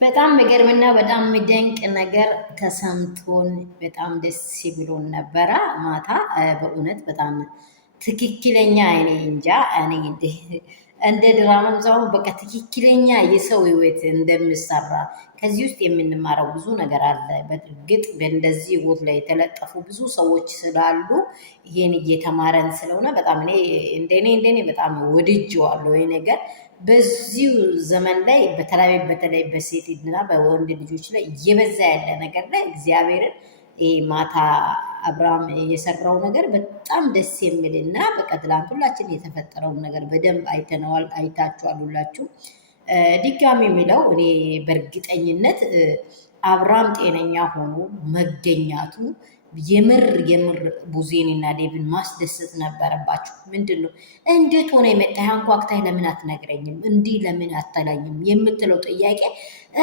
በጣም የሚገርምና በጣም የሚደንቅ ነገር ተሰምቶን በጣም ደስ ብሎን ነበረ ማታ። በእውነት በጣም ትክክለኛ እኔ እንጃ እኔ እንደ ድራማም ሳይሆን በቃ ትክክለኛ የሰው ህይወት እንደምሰራ ከዚህ ውስጥ የምንማረው ብዙ ነገር አለ። በእርግጥ በእንደዚህ ህይወት ላይ የተለጠፉ ብዙ ሰዎች ስላሉ ይሄን እየተማረን ስለሆነ በጣም እኔ እንደኔ በጣም ወድጄዋለሁ ይሄ ነገር። በዚሁ ዘመን ላይ በተለይ በሴት እና በወንድ ልጆች ላይ እየበዛ ያለ ነገር ላይ እግዚአብሔርን ማታ አብርሃም የሰራው ነገር በጣም ደስ የሚልና በቃ ትላንት ሁላችን የተፈጠረውን ነገር በደንብ አይተነዋል፣ አይታችኋል ሁላችሁ። ድጋሚ የሚለው እኔ በእርግጠኝነት አብርሃም ጤነኛ ሆኖ መገኛቱ የምር ቡዜንና ዴቭን ማስደሰት ነበረባችሁ። ምንድን ነው እንዴት ሆነ የመጣህ አንኳኩተህ ለምን አትነግረኝም? እንዲህ ለምን አትለኝም የምትለው ጥያቄ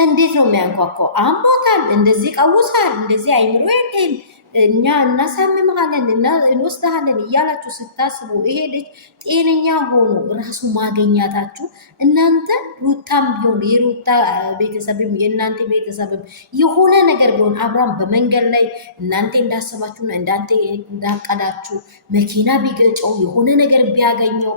እንዴት ነው የሚያንኳኳው? አሞታል፣ እንደዚህ ቀውሳል፣ እንደዚህ አይምሮ የለም እኛ እናሳምምሃለን እንወስድሃለን እያላችሁ ስታስቡ ይሄ ልጅ ጤነኛ ሆኖ ራሱ ማገኛታችሁ እናንተ ሩታም ቢሆን የሩታ ቤተሰብም የእናንተ ቤተሰብም የሆነ ነገር ቢሆን አብርሃም በመንገድ ላይ እናንተ እንዳሰባችሁና እንዳንተ እንዳቀዳችሁ መኪና ቢገጨው የሆነ ነገር ቢያገኘው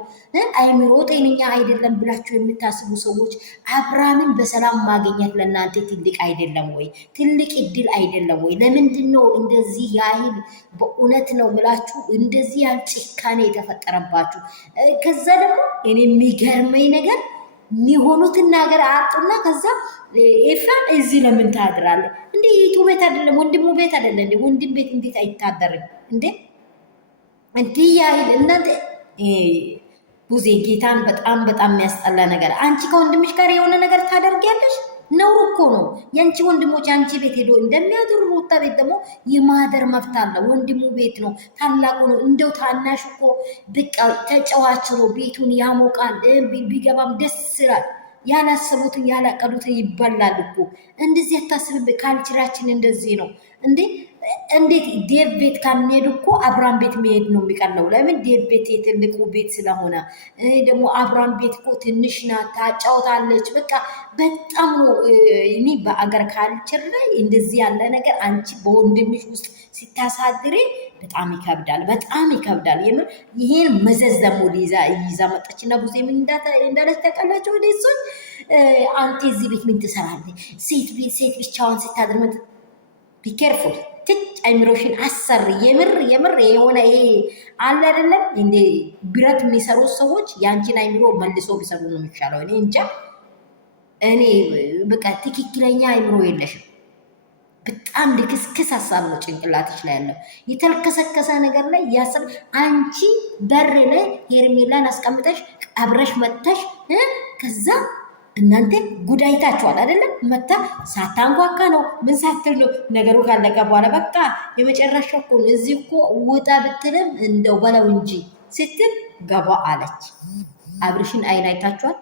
አይምሮ ጤነኛ አይደለም ብላችሁ የምታስቡ ሰዎች አብርሃምን በሰላም ማግኘት ለእናንተ ትልቅ አይደለም ወይ? ትልቅ እድል አይደለም ወይ? ለምንድን ነው እንደዚህ ያህል በእውነት ነው ምላችሁ እንደዚህ ያህል ጭካኔ የተፈጠረባችሁ? ከዛ ደግሞ እኔ የሚገርመኝ ነገር የሚሆኑትን ነገር አጡና ከዛ ኤፍራን እዚህ ለምን ታድራለህ እንዴ? የቱ ቤት አይደለም ወንድሙ ቤት አይደለ እንዴ? ወንድም ቤት እንዴት አይታደርም እንዴ? እንዲህ ያህል እናንተ ቡዜ ጌታን በጣም የሚያስጠላ ነገር። አንቺ ከወንድምሽ ጋር የሆነ ነገር ታደርጊያለሽ? ነውር እኮ ነው። የአንቺ ወንድሞች አንቺ ቤት ሄዶ እንደሚያድሩ ሩታ ቤት ደግሞ የማደር መብት አለ። ወንድሙ ቤት ነው፣ ታላቁ ነው። እንደው ታናሽ እኮ በቃ ተጫዋች ነው፣ ቤቱን ያሞቃል፣ ቢገባም ደስ ይላል። ያላሰቡትን ያላቀዱትን ይበላል እኮ። እንደዚህ አታስብበት። ካልቸራችን እንደዚህ ነው እንዴ? እንዴት ዴቭ ቤት ከሚሄዱ እኮ አብርሃም ቤት መሄድ ነው የሚቀለው። ለምን? ዴቭ ቤት የትልቁ ቤት ስለሆነ። ደግሞ አብርሃም ቤት እኮ ትንሽ ናት፣ ታጫውታለች። በቃ በጣም ነው። እኔ በአገር ካልቸር ላይ እንደዚህ ያለ ነገር አንቺ በወንድምሽ ውስጥ ሲታሳድሬ በጣም ይከብዳል፣ በጣም ይከብዳል። የምር ይሄን መዘዝ ደግሞ ይዛ መጣችና ቡዜ ምን እንዳለች ታውቃላችሁ? ወደ እሱን አንተ እዚህ ቤት ምን ትሰራለህ? ሴት ብቻዋን ስታድር ምን ቢኬርፉል ትጭ አይምሮሽን አሰር። የምር የሆነ ይሄ አለ አይደለም እንደ ብረት የሚሰሩ ሰዎች የአንቺን አይምሮ መልሶ ቢሰሩ ነው የሚሻለው። እኔ እንጃ። እኔ በቃ ትክክለኛ አይምሮ የለሽም። በጣም ልክስክስ ሀሳብ ነው ጭንቅላትሽ ላይ ያለው። የተልከሰከሰ ነገር ላይ ያሰብ አንቺ በር ላይ ሄርሜላን አስቀምጠሽ አብረሽ መጥተሽ ከዛ እናንተ ጉዳይታችኋል አይደለም? መታ ሳታንኳካ ነው ምን ሳትል ነው ነገሩ ካለቀ በኋላ በቃ የመጨረሻ እኮ ነው። እዚህ እኮ ውጣ ብትልም እንደው በለው እንጂ ስትል ገባ አለች። አብርሽን አይን አይታችኋል?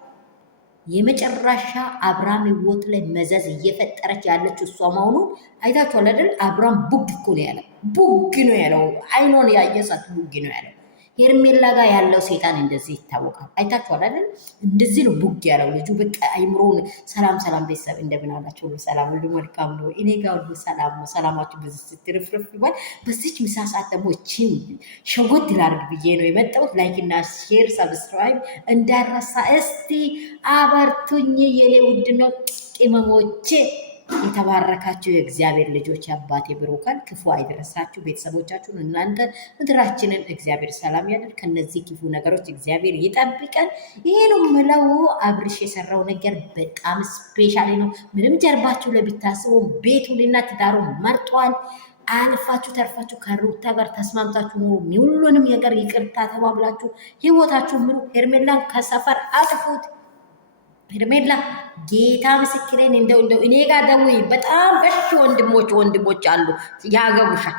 የመጨረሻ አብርሃም ህይወት ላይ መዘዝ እየፈጠረች ያለች እሷ መሆኑን አይታችኋል አይደል? አብርሃም ቡግ እኮ ነው ያለው። ቡግ ነው ያለው። አይኖን ያየሳት ቡግ ነው ያለው። ሄርሜላ ጋር ያለው ሰይጣን እንደዚህ ይታወቃል። አይታችኋል አይደል? እንደዚህ ነው ቡግ ያለው ልጁ። በቃ አይምሮውን ሰላም ቤተሰብ እንደምን አላችሁ? ሁሉ ሰላም፣ ሁሉ መልካም ነው። እኔ ጋር ሁሉ ሰላም ነው። ሰላማችሁ በዚህ ስትርፍርፍ ይባል። በዚች ምሳ ሰዓት ደግሞ እቺን ሸጎት ላድርግ ብዬ ነው የመጣሁት። ላይክ እና ሼር ሰብስክራይብ እንዳረሳ። እስቲ አበርቱኝ የኔ ውድ ነው ቅመሞቼ። የተባረካችሁ የእግዚአብሔር ልጆች አባቴ ብሩካን ክፉ አይደረሳችሁ። ቤተሰቦቻችሁን እናንተ ምድራችንን እግዚአብሔር ሰላም ያደርግ። ከነዚህ ክፉ ነገሮች እግዚአብሔር ይጠብቀን። ይሄ ነው ምለው። አብርሽ የሰራው ነገር በጣም ስፔሻሊ ነው። ምንም ጀርባችሁ ለቢታስቡ ቤቱንና ትዳሩ መርጧል። አልፋችሁ ተርፋችሁ ከሩታ ጋር ተስማምታችሁ ነው ሁሉንም ነገር ይቅርታ ተባብላችሁ ህይወታችሁ ምሩ። ሄርሜላን ከሰፈር አጥፉት። ሄርሜላ ጌታ ምስክሬን እንደው እኔ ጋር ደውይ። በጣም ገሽ ወንድሞች አሉ ያገቡሻል።